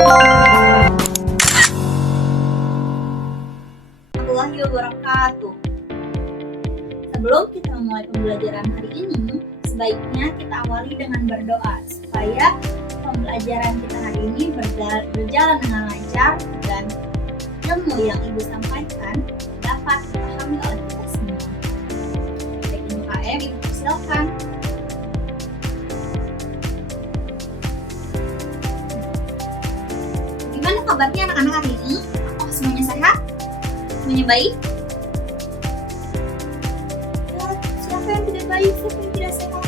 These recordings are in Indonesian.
Warahmatullahi wabarakatuh. Sebelum kita memulai pembelajaran hari ini, sebaiknya kita awali dengan berdoa supaya pembelajaran kita hari ini berjalan dengan lancar dan ilmu yang Ibu sampaikan dapat dipahami oleh kita semua. Baik Ibu KM, Ibu silakan. Gimana kabarnya anak-anak hari ini? Apakah semuanya sehat? Semuanya baik? Ya, siapa yang tidak baik? Siapa yang tidak sehat?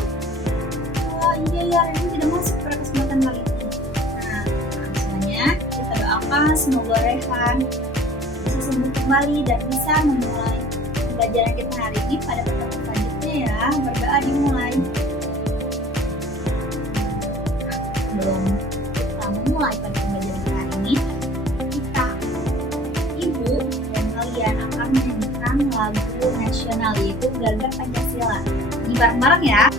Oh iya ya, ini tidak masuk pada kesempatan kali ini. Nah, semuanya kita doakan semoga Rehan bisa sembuh kembali dan bisa memulai pembelajaran kita hari ini pada pertemuan selanjutnya ya. Berdoa dimulai. Nah, sebelum kita memulai pada pembelajaran kita hari ini, Ibu dan kalian akan menyanyikan lagu nasional yaitu Gagar Pancasila. Ini bareng-bareng ya.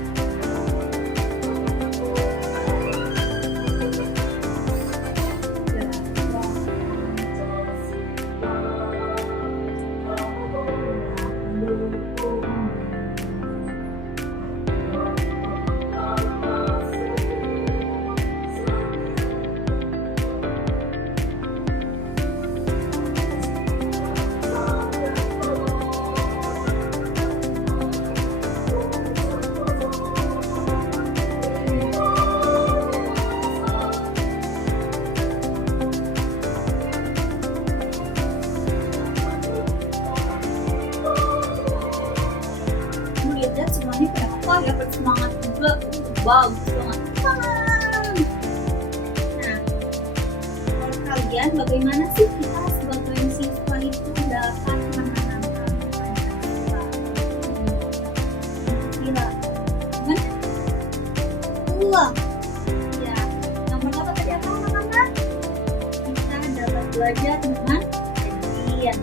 Dan semuanya kenapa ya bersemangat juga, bagus banget. Nah, kalau kalian bagaimana sih kita sebagai siswa itu dapat menanamkan Pancasila? Gimana? Ya, yang pertama tadi apa anak-anak? Kita dapat belajar dengan rajin. Yang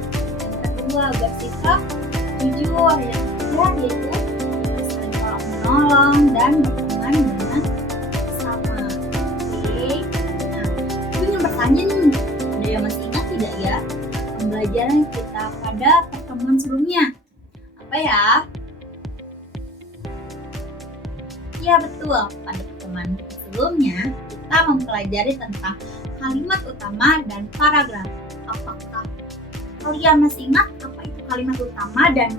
kedua bersikap jujur. Yang ketiga yaitu menolong dan berteman dengan sama. Oke. Nah, aku ingin bertanya nih, ada yang masih ingat tidak ya pembelajaran kita pada pertemuan sebelumnya? Apa ya? Ya betul, pada pertemuan sebelumnya kita mempelajari tentang kalimat utama dan paragraf. Apakah kalian masih ingat apa itu kalimat utama dan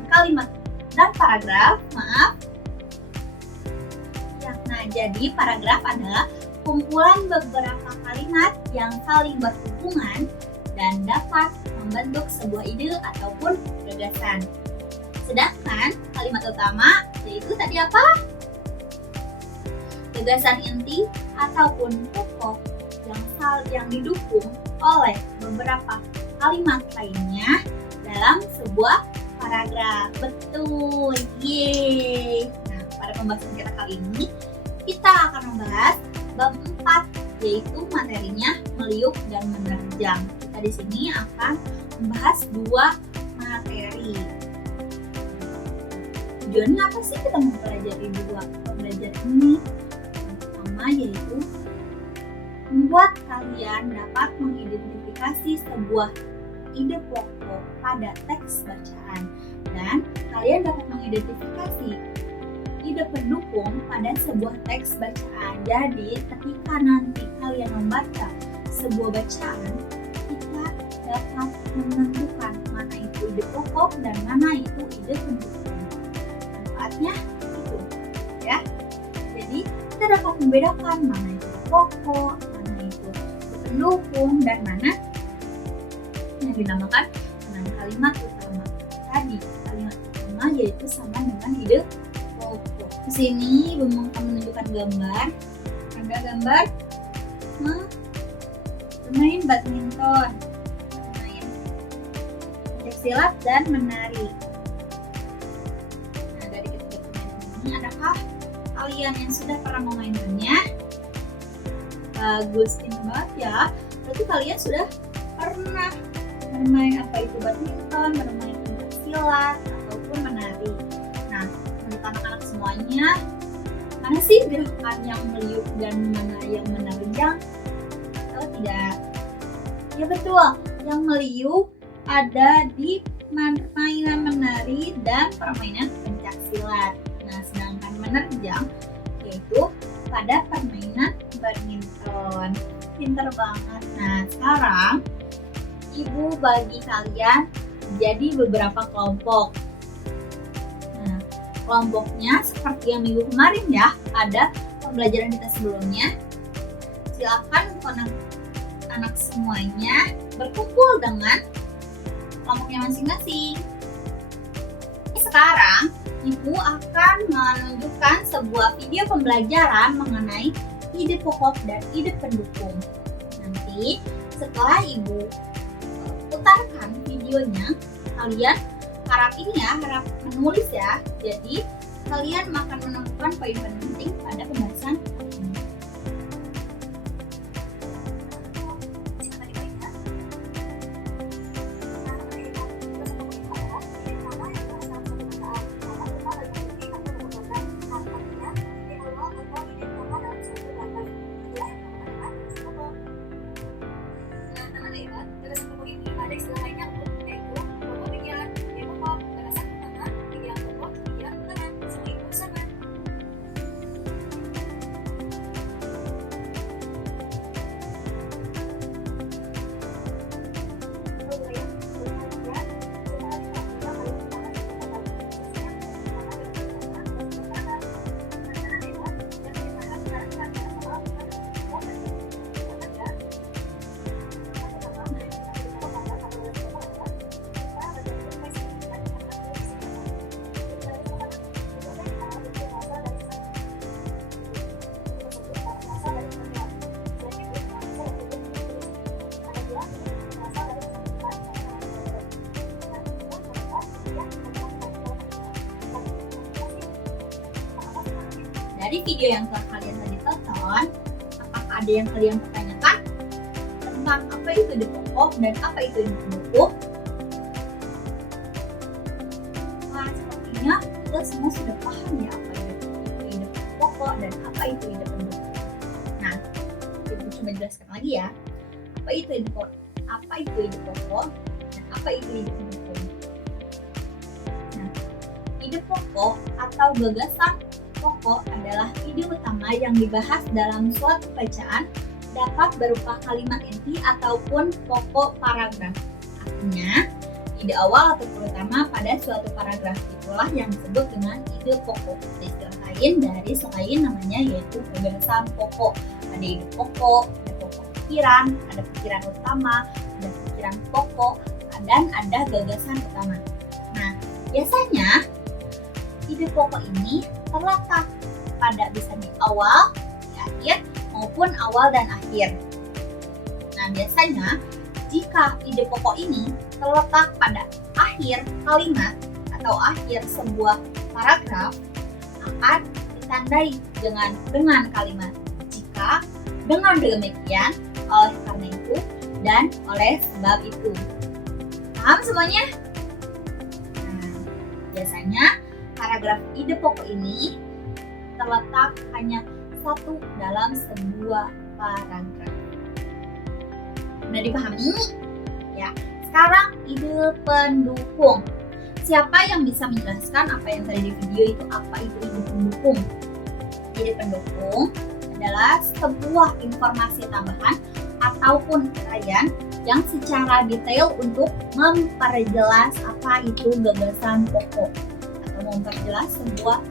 paragraf? Maaf. Nah, jadi paragraf adalah kumpulan beberapa kalimat yang saling berhubungan dan dapat membentuk sebuah ide ataupun gagasan. Sedangkan kalimat utama yaitu tadi apa? Gagasan inti ataupun pokok yang didukung oleh beberapa kalimat lainnya dalam sebuah paragraf. Betul, yeay! Nah, pada pembahasan kita kali ini kita akan membahas bab 4 yaitu materinya meliuk dan menerjang. Kita di sini akan membahas 2 materi. Tujuannya apa sih kita mempelajari 2 pembelajaran ini? Yang pertama yaitu membuat kalian dapat mengidentifikasi sebuah ide pokok pada teks bacaan dan kalian dapat mengidentifikasi ide pendukung pada sebuah teks bacaan. Jadi ketika nanti kalian membaca sebuah bacaan, kita dapat menentukan mana itu ide pokok dan mana itu ide pendukung. Manfaatnya itu ya. Jadi kita dapat membedakan mana itu pokok, mana itu pendukung, dan mana yang dinamakan dengan kalimat utama. Tadi kalimat utama yaitu sama dengan ide pokok. Di sini Ibu akan menunjukkan gambar. Ada gambar bermain badminton, bermain pencaksilat dan menari. Nah, dari ketiga permainan ini, adakah kalian yang sudah pernah memainkannya? Bagus, ini banget ya. Berarti kalian sudah pernah bermain apa itu badminton, bermain pencaksilat ataupun menari. Nah, menurut anak-anak semuanya, mana sih gerakan yang meliuk dan mana yang menerjang? tidak? Ya betul, yang meliu ada di permainan menari dan permainan pencaksilat. Nah, sedangkan menerjang yaitu pada permainan badminton. Pinter banget. Nah, sekarang Ibu bagi kalian jadi beberapa kelompok. Nah, kelompoknya seperti yang minggu kemarin ya, pada pembelajaran kita sebelumnya. Silakan anak semuanya berkumpul dengan kelompoknya masing-masing. Sekarang Ibu akan menunjukkan sebuah video pembelajaran mengenai ide pokok dan ide pendukung. Nanti setelah Ibu putarkan videonya, kalian harap menulis ya. Jadi kalian akan menemukan poin-poin penting pada pembahasan ini. Dari video yang telah kalian tadi tonton, apakah ada yang kalian pertanyakan tentang apa itu ide pokok dan apa itu ide pendukung? Nah, sepertinya kita semua sudah paham ya apa itu ide pokok dan apa itu ide pendukung. Nah, Ibu coba jelaskan lagi ya. Apa itu ide pokok dan apa itu ide pendukung? Nah, ide pokok atau gagasan pokok adalah ide utama yang dibahas dalam suatu bacaan, dapat berupa kalimat inti ataupun pokok paragraf. Artinya, ide awal atau terutama pada suatu paragraf itulah yang disebut dengan ide pokok. Istilah lain dari selain namanya yaitu gagasan pokok. Ada ide pokok, ada pokok pikiran, ada pikiran utama, ada pikiran pokok, dan ada gagasan utama. Nah, biasanya ide pokok ini terletak pada bisa di awal, di akhir, maupun awal dan akhir. Nah, biasanya jika ide pokok ini terletak pada akhir kalimat atau akhir sebuah paragraf, akan ditandai dengan kalimat jika, dengan demikian, oleh karena itu, dan oleh sebab itu. Paham semuanya? Nah, biasanya paragraf ide pokok ini terletak hanya satu dalam sebuah paragraf. Sudah dipahami? Ya. Sekarang ide pendukung. Siapa yang bisa menjelaskan apa yang tadi di video itu apa itu ide pendukung? Ide pendukung adalah sebuah informasi tambahan ataupun uraian yang secara detail untuk memperjelas apa itu gagasan pokok. Memperjelas sebuah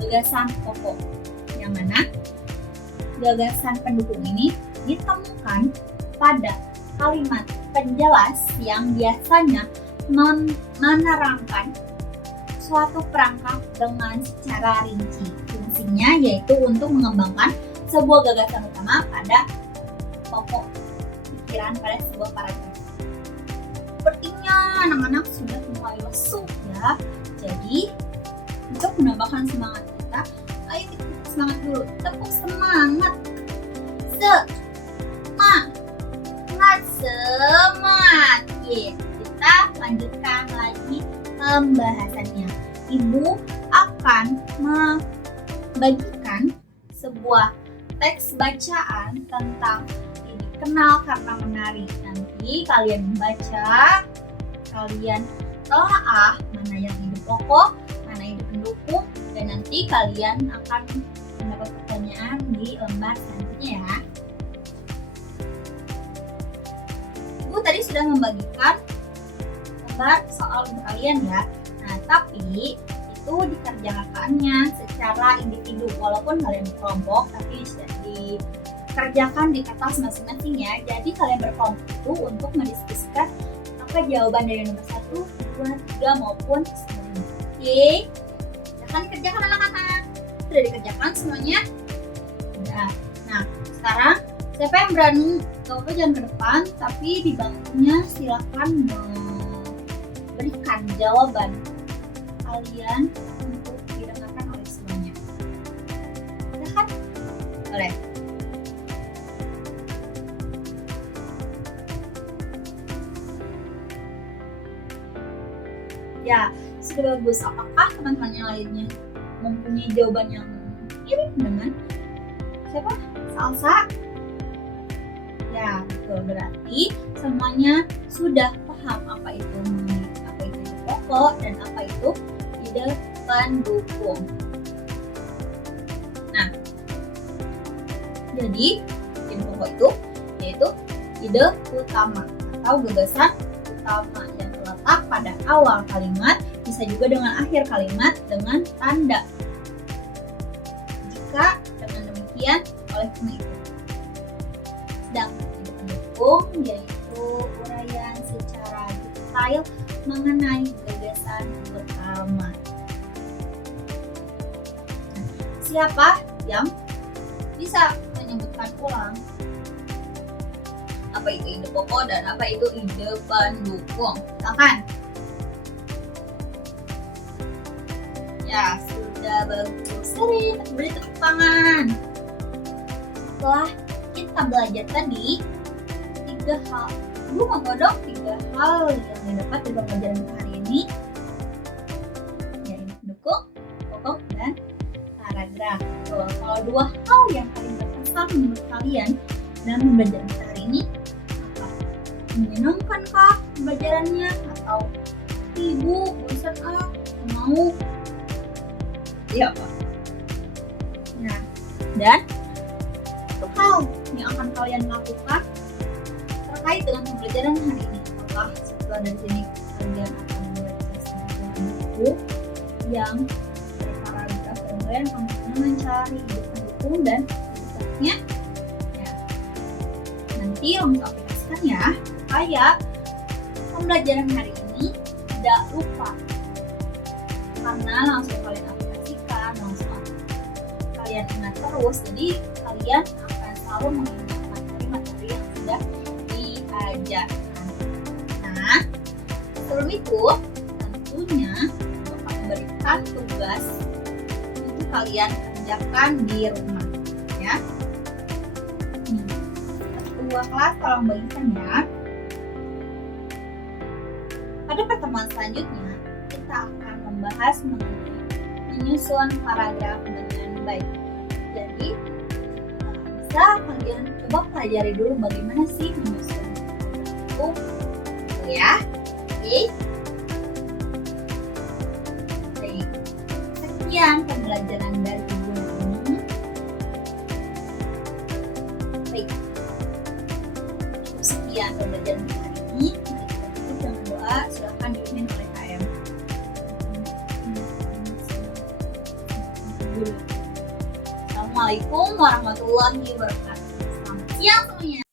gagasan pokok, yang mana gagasan pendukung ini ditemukan pada kalimat penjelas yang biasanya menerangkan suatu perangkat dengan secara rinci. Fungsinya yaitu untuk mengembangkan sebuah gagasan utama pada pokok pikiran pada sebuah paragraf. Sepertinya anak-anak sudah mulai lesu ya. Jadi untuk menambahkan semangat kita, ayo kita semangat dulu. Tepuk semangat. Semangat. Kita lanjutkan lagi pembahasannya. Ibu akan membagikan sebuah teks bacaan tentang ide kenal karena menari. Nanti kalian membaca, kalian telaah mana yang ide pokok, mana ide pendukung, dan nanti kalian akan mendapat pertanyaan di lembar selanjutnya ya. Ibu tadi sudah membagikan lembar soal untuk kalian ya. Nah, tapi itu dikerjakannya secara individu, walaupun kalian berkelompok, tapi dikerjakan di kertas masing-masing ya. Jadi kalian berkelompok itu untuk mendiskusikan apa jawaban dari nomor 1, 2, 3 maupun semuanya. Oke, silahkan dikerjakan anak-anak. Sudah dikerjakan semuanya? Sudah. Nah, sekarang siapa yang berani? Gak apa-apa jangan ke depan, tapi di bangkunya silahkan memberikan jawaban kalian untuk didengarkan oleh semuanya. Silahkan. Boleh. Ya, sudah bagus. Apakah teman-teman yang lainnya mempunyai jawaban yang mirip dengan siapa? Salsa? Ya, betul. Berarti semuanya sudah paham apa itu ide pokok dan apa itu ide pendukung. Nah, jadi ide pokok itu yaitu ide utama atau gagasan utama yang terletak pada awal kalimat, bisa juga dengan akhir kalimat dengan tanda. Jika dengan demikian, oleh karena itu. Sedangkan ide pendukung yaitu uraian secara detail mengenai gagasan utama. Siapa yang bisa menyebutkan ulang apa itu ide pokok dan apa itu ide pendukung? Silakan. Ya, sudah bagus. Beri tepuk tangan. Setelah kita belajar tadi 3 hal, Ibu mau dong 3 hal yang didapat dari pembelajaran hari ini, yaitu pendukung, pokok, dan paragraf. Kalau 2 hal yang paling berkesan menurut kalian dalam pembelajaran hari ini, apa? Menyenangkankah pembelajarannya atau Ibu bosan mau? Ya Pak. Nah, dan satu hal yang akan kalian lakukan terkait dengan pembelajaran hari ini, apakah setelah dari sini kalian akan membaca sebuah buku yang berparagraf dan kalian akan mencari ide pendukung dan ide. Ya, nanti langsung aplikasikan ya, supaya pembelajaran hari ini tidak lupa, karena langsung kalian aplikasikan, langsung kalian ingat terus, jadi kalian akan selalu mengingat materi-materi yang sudah diajarkan. Nah, sebelum itu tentunya akan memberikan tugas untuk kalian kerjakan di rumah ya. Ketua kelas tolong bagikan ya. Pada pertemuan selanjutnya kita akan membahas mengenai menyusun paragraf dengan baik. Jadi bisa kalian coba pelajari dulu bagaimana sih menyusun paragraf itu ya. Oke. Baik. Sekian pembelajaran dari Ibu ini. Baik. Sekian pembelajaran hari ini. Mari kita tutup dengan doa. Silakan dipimpin oleh KM. Assalamualaikum warahmatullahi wabarakatuh. Selamat siang semuanya.